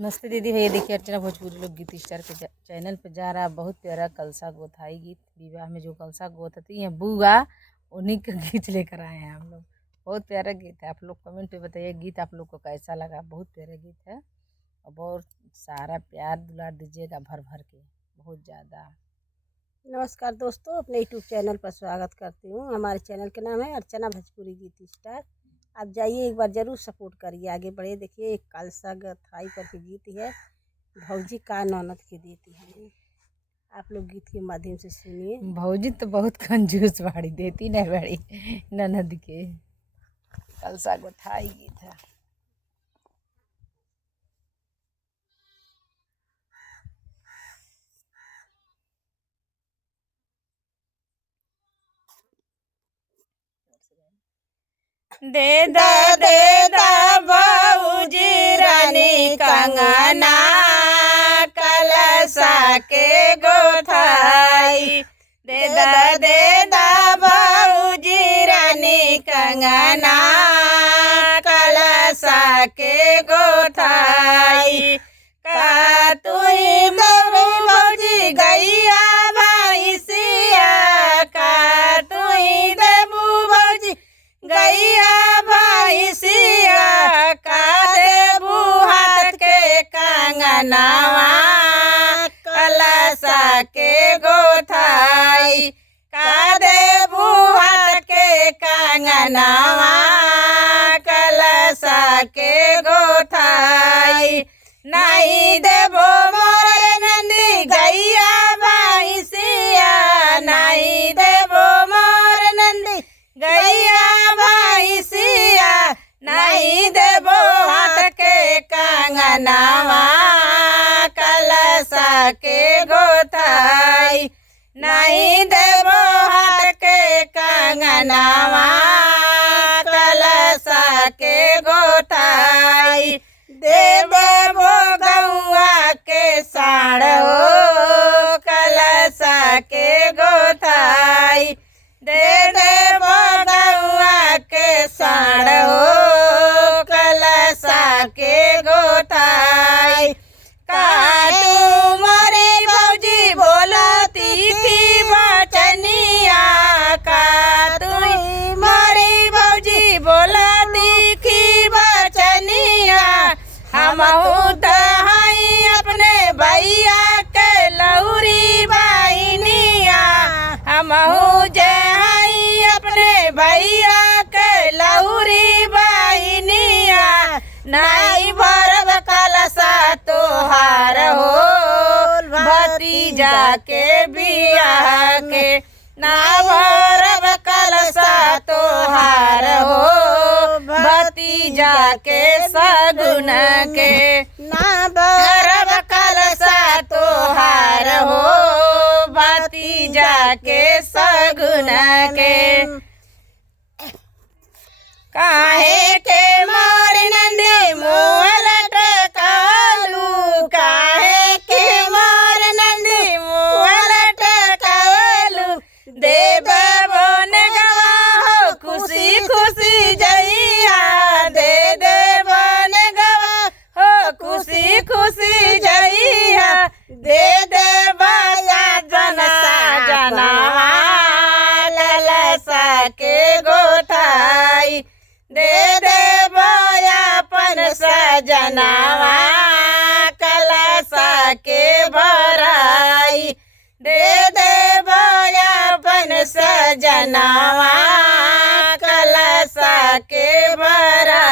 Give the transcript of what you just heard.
नमस्ते दीदी भैया। देखिए अर्चना भोजपुरी लोक गीत स्टार के चैनल पे जा रहा बहुत प्यारा कलसा गोथाई गीत। विवाह में जो कलसा गोथती हैं बुआ उन्हीं का गीत लेकर आए हैं हम लोग। बहुत प्यारा गीत है। आप लोग कमेंट पे बताइए गीत आप लोग को कैसा लगा। बहुत प्यारा गीत है और बहुत सारा प्यार दुलार दीजिएगा भर भर के, बहुत ज़्यादा। नमस्कार दोस्तों, अपने यूट्यूब चैनल पर स्वागत करती हूँ। हमारे चैनल का नाम है अर्चना भोजपुरी गीत स्टार। आप जाइए, एक बार ज़रूर सपोर्ट करिए, आगे बढ़े। देखिए एक कलसा गथाई करके गीत है, भौजी का ननद की देती है। आप लोग गीत के माध्यम से सुनिए। भौजी तो बहुत कंजूस बाड़ी, देती नहीं बाड़ी ननद के। कलसा गोथाई गीत है। दे दा भौजी रानी कंगना कलसा के गोथाई। दे दा भौजी रानी कंगना कलसा के गोथाई। का तुई भौजी गैया भैंसिया, का तुई देबू भौजी गैया भैंसिया, का देबू हाथ के कंगनवा कलसा के गोथाई। का देबू हाथ के कंगनवा कलसा के गोथाई। नहीं देबो मोर नंदी गैया भैंसिया, नहीं देबो मोर नंदी गैया भैंसिया, नहीं देबो हाथ के कंगनवा कलसा के गोथाई। नहीं देबो हाथ के कंगनवा कलसा के गोथाई। देबो गौआ के साड़ हो कलसा के गोथाई। दे देबो गौआ के साड़ हो कलसा के गोथाई। का तू मोरी भौजी बोलती थी बचनिया, का तू मोरी भौजी बोलती थी बचनिया। हमहू तो हई अपने भैया के लौरी बहिनिया, हमहू जे हई अपने भैया के लौरी बहिनिया। नहीं भरब कलसा तोहार हो भतीजा के बियाह के, ना भरब कलसा तोहार हो भतीजा के सगुन के, ना भरब कलसा तोहार हो भतीजा के सगुन के। काहे के मोर नंदी मुँह लटकालू, काहे के मोर नंदी मुँह लटकालू। दे देबो नेगवा हो खुशी खुशी जइया, दे देबो नेगवा हो खुशी खुशी जइया। दे देबो जनवा कलसा के गोथाई। दे देबो अपन सजनवा कलसा के भराई। दे देबो अपन सजनवा कलसा के भराई।